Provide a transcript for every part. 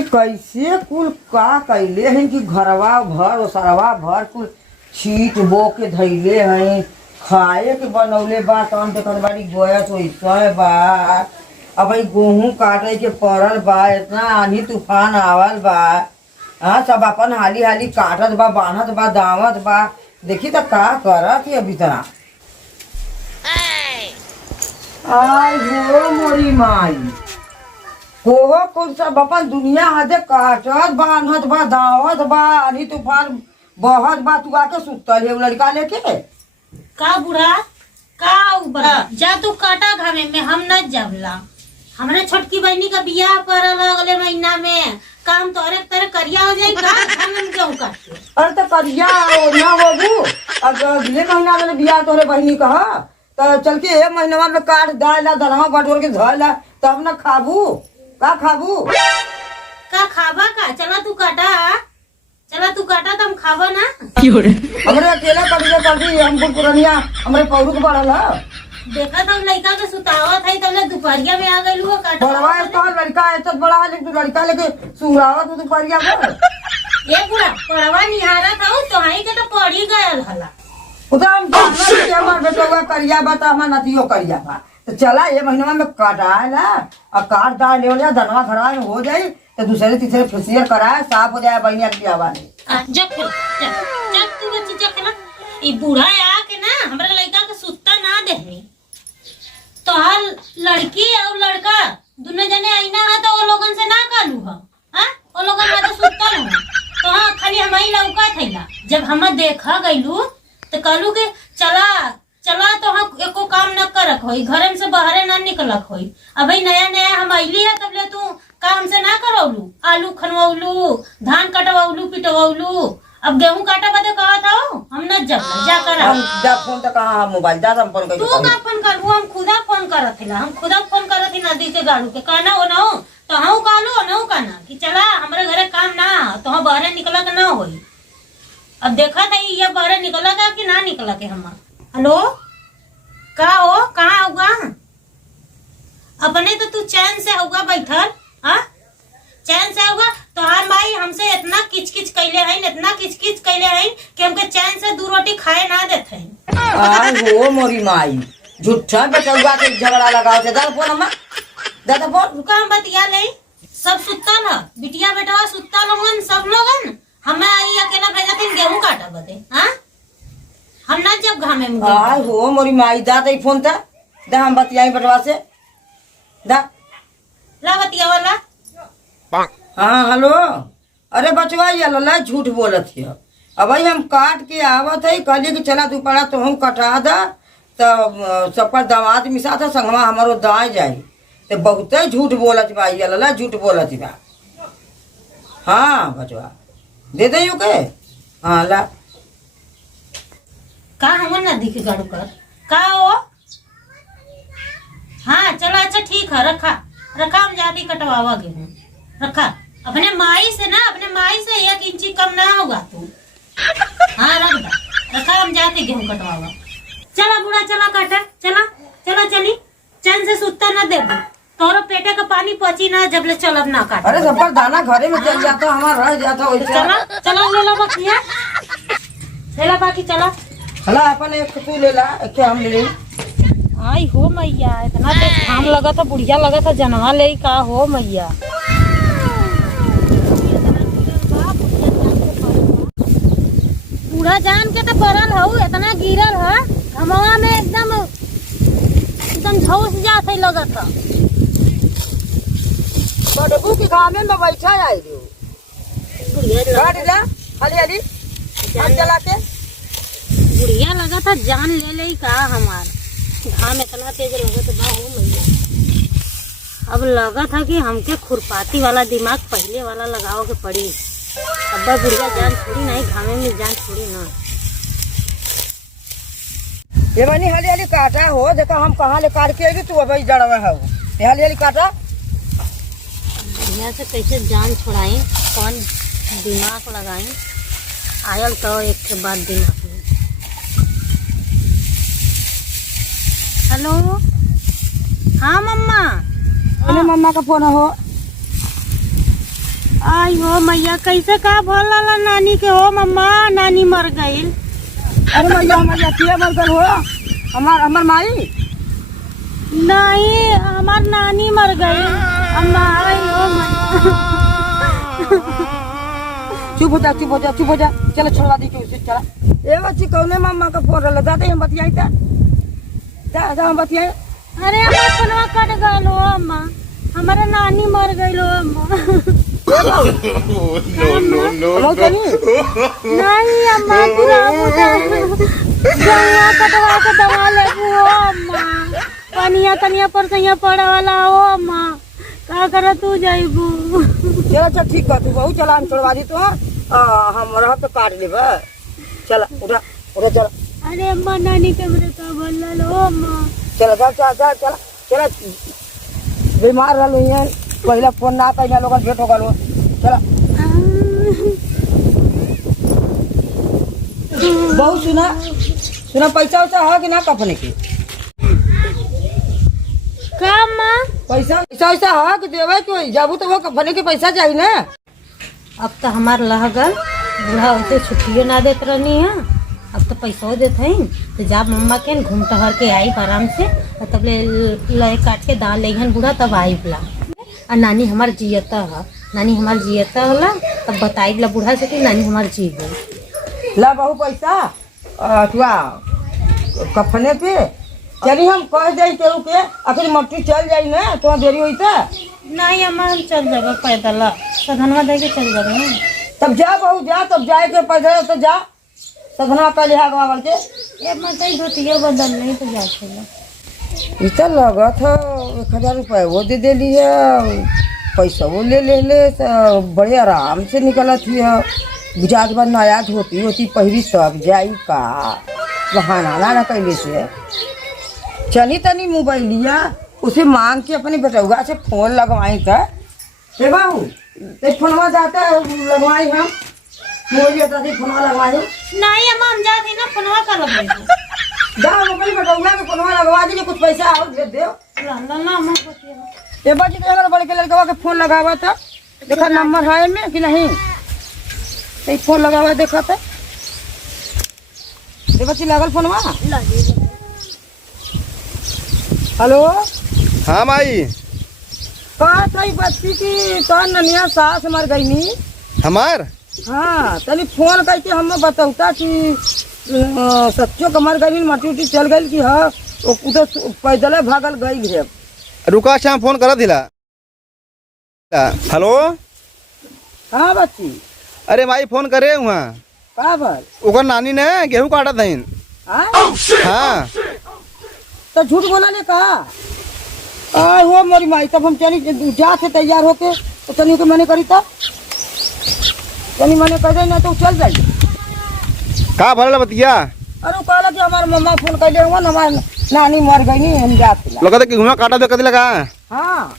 ई कैसे कुल का कैले हैं कि घरवा भर ओसरवा भर कुल छीट बो के धैले हैं खाए के बनौले बा तहन देखत बाड़ी गैस वैसे बा। अब भाई गेहूँ काटे के पड़ल बा इतना आंधी तूफान आवल बा। हाँ सब अपन हाली हाली काटत बा बांधत बा दावत बा। देखी तो का करत है अभी तना। आई हो मोरी माई कोहो कुल सब अपन दुनिया हदे काटत बांधत बा दावत बा आंधी तूफान बहत बा तू आके सुतल है लड़का लेके का बुढ़ा का उबरा जा तू काटा घामे में हम न जबला। हमरे छोटकी बहनी का बियाह पड़ल अगले महीना में काम तोरे तरह करिया हो जाई का हम क्यों काटे। अरे तो करिया ना होबू अब अगले महीना में बियाह तोरे बहनी का तो चल के ए महीना में काट दाला दलवा बटोर के धला तब न खाबू का खाबू का खाबा का चला तू काटा तुम खाबा ना। हमरे अकेला करिया करदी हमको पुरनिया हमरे पौरू के बढ़ल है। देखा था लड़का के सुतावत है तब दोपहरिया में आ गइलू काटा बड़वा तो लड़का ऐसा बड़ा है लेकिन लड़का लेके सुरावत दोपहरिया में ए बुढ़ा पढ़वा निहारा था तो हाई के तो पढ़ी गयल हला उधर हम जानना कि हमार बेटवा करिया बा त हमार नतियो करिया बा तो चला ये महीना में काटाला और काट दाल ले लिया धनवा घरा में हो जाई तो दूसरे तीसरे फेसियल कराए साफ हो जाए बहनिया के बियाह में जब तू बच्ची जब ना ई बूढ़ा आके ना हमरा लड़का के सुत्ता ना देहनी तो हर लड़की और लड़का दोनों जने आईना है तो वो लोगन से ना कालू है हां वो लोगन ना तो सुत्ता रहो तो हां खाली हमारी लौका थैला जब हम देखा गइलू तो कहलू के चला तो हम एको काम न करक होई घर से बाहर ना निकलक होई। अब नया नया हम आईली है तब ले तू काम से ना करौलू आलू खनवौलू धान कटवौलू पिटवौलू अब गेहूं काटा बदे कहा था हम न जब जा कर हम जब फोन तक कहां मोबाइल जा हम फोन कर तू का फोन कर हम खुदा फोन करत हिला हम खुदा फोन करत ही नदी के गाड़ू के कहना हो ना तो हम कहलू ना कहना कि चला हमरे घरे काम ना तो हम बाहर निकला के ना होई। अब देखा था ये बाहर निकला का कि ना निकला के हम हेलो का हो कहाँ होगा अपने तो तू चैन से होगा बैठल हाँ चैन से होगा तो हर भाई हमसे इतना किचकिच कैले हैं इतना किचकिच कैले हैं कि हमके चैन से 2 रोटी खाए ना देते हैं। आई हो मोरी माई झूठा बेटवा के झगड़ा लगाओ से दर फोन हम दादा फोन रुका हम बतिया ले सब सुत्तल है बिटिया बेटा सुत्तल लोगन सब लोगन हमें आई अकेला भेजा दिन गेहूं काटा बदे हाँ हम ना जब घामे में आई हो मोरी माई दा दे फोन ता दा हम बतियाई बेटवा से दा ला बतिया वाला हाँ हेलो अरे बचवा ये लल्ला झूठ बोलत है। अब हम काट के आवत है कहली कि चला तू पड़ा तो हम कटा दा तो सब पर दामाद मिसा था संगवा हमारो दाए जाई तो बहुत झूठ बोलत बा ये लल्ला झूठ बोलत बा। हाँ बचवा दे दे यू के हाँ ला का हमन नदी के गाड़ू कर का हो हाँ चलो अच्छा ठीक है रखा हम जाके कटवावा गेहूं रखा अपने माई से 1 इंची कम ना होगा तू हाँ रखा हम जाते गेहूं कटवावा। चला बुढ़ा चला काटा चला चली चैन से सुत्ता ना देबू तोरो पेटे का पानी पची ना जब ले चलब ना काट। अरे सब पर दाना घरे में चल जाता हमारा रह जाता चला ले ला बकिया चला बाकी चला अपन एक तू ले ला एक हम ले आई हो मैया इतना तो घाम लगा था बुढ़िया लगा था जनवा ले का हो मैया बूढ़ा जान के तो पड़ल हो इतना गिरल है घमवा में एकदम झोस जाते लगा था बड़बू के गामे में बैठा आई रो काट जा हली हम चला के बुढ़िया लगा था जान ले का हमार घाम इतना तेज लगा तो हो मैया। अब लगा था कि हमके खुरपाती वाला दिमाग पहले वाला लगाओ के पड़ी अब बुढ़िया जान छोड़ी नहीं घामे में जान छोड़ी ना ये बनी हली काटा हो देखा हम कहाँ ले काट के आई तू अब जड़वा है हली काटा बुढ़िया से कैसे जान छोड़ाई कौन दिमाग लगाई आयल तो एक के बाद दिमाग में। हेलो हाँ मम्मा मम्मा का फोन हो आई हो मैया कैसे का भला नानी के हो मम्मा नानी मर गई। अरे मैया हमारी अतिया मर गल हो हमार माई नहीं हमार नानी मर गई। अम्मा आई हो चुप हो जा चलो छोड़वा दी के उसे चला। ए बच्ची कौने मामा का फोन रहा जाते हम बतियाई था जा हम बतियाई। अरे हमार फोनवा कट गल हो अम्मा हमारा नानी मर गई हो अम्मा। नहीं अम्मा जंगा कटवा के दवा लेबू हो अम्मा पनिया तनिया पर सैया पड़े वाला हो अम्मा का कर तू जाइबू। चल अच्छा ठीक कर तू बहु चला हम छोड़वा दी तो हम रह पे काट लेबे चल उठा चल। अरे अम्मा नानी के मेरे का बोल लो अम्मा चल चल बीमार रहलू है पहले फोन ना कहीं लोग भेंट हो गलो चल। बहु सुना पैसा वैसा है कि ना कपने के का अम्मा पैसा वैसा है कि देवे कि जाबू तो वो कपने के पैसा चाहिए ना। अब तो हमार लगल बूढ़ा होते छुट्टियों ना देते रहनी है अब तो पैसा देते हैं तो जब मम्मा के घूम टहर के आई आराम से तब ले काट के दाल लेहन बूढ़ा तब आई बोला और नानी हमार जियता है नानी हमार जियता होला तब बताई बोला बूढ़ा से कि नानी हमार जी गई। ला बहु पैसा अथवा कफने पे चली हम कह जाई केहू के अखिर मट्टी चल जाई ना तो देरी हुई था। नहीं अम्मा हम चल जाबे पैदल सधनवा दे के चल जाबे ना। तब जा बहु जा तब जाए के पैदल तो जा सधनवा पहले आगवा बढ़ के ये मत धोतिया बदल नहीं तो जा चला। इतना लगत है 1000 रुपये वो दे देली है पैसा वो ले तो बड़े आराम से निकलत है गुजात बार नया धोती पहली तब जाई का बहाना ना कैले से चली तनी मोबाइलिया उसे मांग के अपने बेटुआ से फोन लगवाई था हे बाबू ते फोनवा जाता लगवाई हम मोबाइल से फोनवा लगवाई। नहीं अम्मा हम जाती ना फोनवा कर लगवाई जा अपने बेटुआ के फोनवा लगवा दी कुछ पैसा और दे दे ना अम्मा ये बाजी तो बड़े के लड़का के फोन लगावा था देखा नंबर है में कि नहीं तो फोन लगावा देखा था ये बच्ची लगल फोनवा। हेलो हाँ माई कहा था बच्ची की तो ननिया सास मर गई नी हमार हाँ तनी फोन करके हमें बताऊता कि सच्चो कमर गई मटी उटी चल गई कि हाँ उधर पैदल भागल गई है। रुका शाम फोन करा दिला। हेलो हाँ बच्ची अरे माई फोन करे वहाँ का बात ओकर नानी ने गेहूं काटा था हाँ तो झूठ बोला ने कहा वो मोरी माई तब हम चली जा थे तैयार होके तो तनी के मने करी तब तनी मने कर दे ना तो चल जाई का भरल बतिया। अरे कहला कि हमार मम्मा फोन कर ले हुआ हमार नानी मर गई नी हम जात ला लोग कि घुमा काटा दे कदी लगा हाँ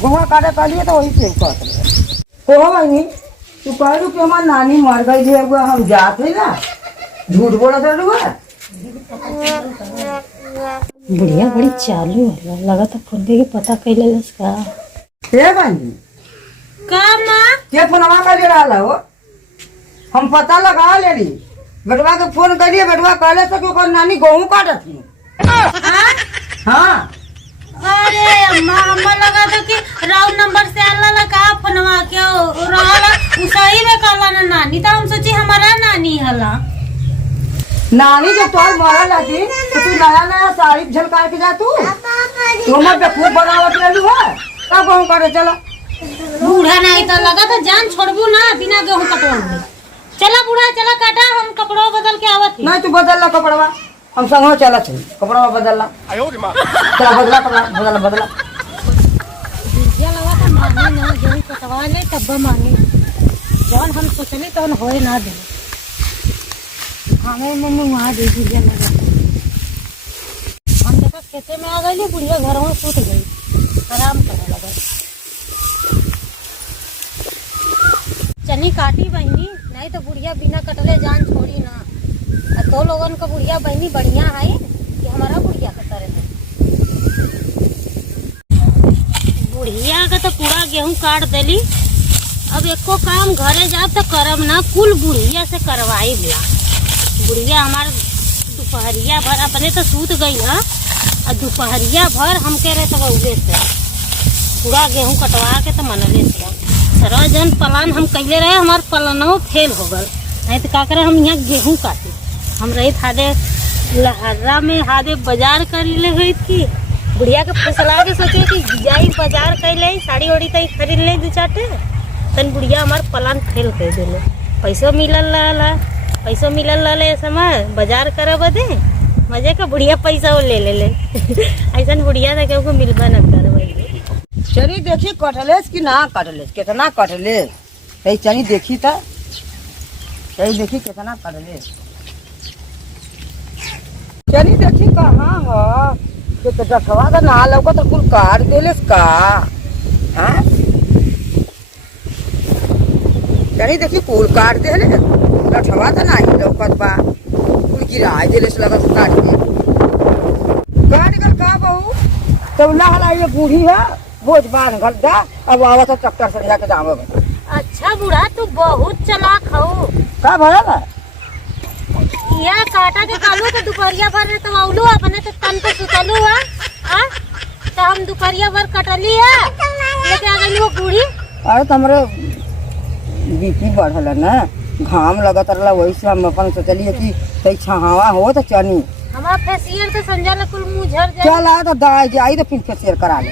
गुहा काटे कर लिए तो वही से कहत हो भाई तू कहलू कि हमार नानी मर गई है वो हम जात है ना झूठ बोला था बुढ़िया बड़ी चालू है लगा था फोन के पता कैले लसका हे बंदी का मां के फोनवा कर ले रहा हो हम पता लगा ले ली बेटवा के फोन करिए बेटवा कहले तो कि ओकर नानी गेहूं काटत थी। हाँ अरे अम्मा हम्मा लगा था कि राव नंबर से आला लगा फोनवा के रहला सही में कहला ना नानी तो हम सोची हमारा नानी हला नानी जब तोर मरल रहती तो तू नया साड़ी झलका के जा तू मत खूब बनावट रहलू है तब गेहूं काटे चलो बूढ़ा नहीं तो लगा था जान छोड़बू ना बिना गेहूं कटवा चला बूढ़ा चला काटा हम कपड़ों बदल के आवत नहीं तू बदल ला कपड़वा हम संग चला थे कपड़वा बदल ला चला बदला कपड़ा बदला ये लगा था माने ना गेहूं कटवा ले तब माने जौन हम सोचले तो होए ना दे हमें मम्मी वहाँ दे बुढ़िया लगा हम देखा खेते में आ गई बुढ़िया घर में सूत गई आराम करने लगा चनी काटी बहनी नहीं तो बुढ़िया बिना कटले जान छोड़ी ना तो लोगन का बुढ़िया बहनी बढ़िया है कि हमारा बुढ़िया कटर है बुढ़िया का तो पूरा गेहूं काट देली अब एको काम घरे जाब तो करब ना, कुल बुढ़िया से करवाई बिया। बुढ़िया हमार दोपहरिया भर अपने तो सूत गई है और दोपहरिया भर हम कह रहे तो उगे से पूरा गेहूं कटवा के तो मनले से सारा जन प्लान हम कैले रहे, हमार प्लानो फेल हो गल। नहीं तो का करे हम यहाँ गेहूं काटे, हम रही हादे लहर्रा में हादे बाजार कर ले गई थी। बुढ़िया के फसला के सोचे कि जाई बाजार कर ले, साड़ी ओड़ी तई खरीद ले दू चाटे। तन बुढ़िया हमार प्लान फेल कर दिले। पैसों मिलल ला पैसों मिलल ला समय बाजार करे बदे मजे का बुढ़िया पैसा वो ले ले ऐसा बुढ़िया था क्योंकि मिलबा न कर। चली देखी कटलेस कि ना कटलेस, कितना कटलेस यही चली देखी था, यही देखी कितना कटलेस। चली देखी कहाँ हो तो डकवा का ना लौका तो कुल काट देलेस का। हाँ चली देखी कुल काट देले, डठवा तो नहीं लौकत बा, कुल गिरा देलेस लगत काट के का बहू तब लहला ये बूढ़ी है बोझ बांध घर जा। अब आवा तो ट्रैक्टर से जाके जाओ। अच्छा बूढ़ा तू बहुत चालाक हो। का भरा बा या काटा के कालू तो दोपहरिया भर तो औलू अपने तो तन पे सुतलू है। हां तो हम दोपहरिया भर कटली है लेके आ गई वो बूढ़ी। अरे तमरे बीपी बढ़ल है ना, घाम लगत रहला, वही से हम अपन सोचलिए कि तई छहावा हो तो चनी हमारा फेसियल तो संजल कुल मुंह झड़ जाए। चल आ तो दाई जाई तो फिर फेसियल करा ले।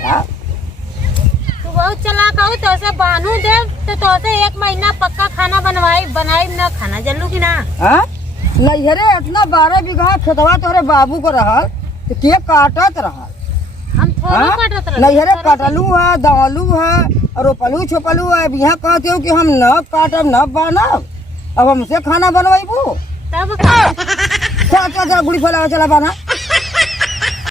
तू बहुत चालाक हो, तो से बानू दे तो से 1 महीना पक्का खाना बनाई ना खाना जल्लू की ना। हां नैहरे इतना 12 बीघा खेतवा तोरे बाबू को रहल तो के काटत रहल। हम थोड़ा काटत रह नैहरे काटलू है, दवलू है और रोपलू छोपलू है। अब यहाँ कहते हो कि हम न काटब न बनब, अब हमसे खाना बनवाइबू तब चल गुड़ी फैला चला बना।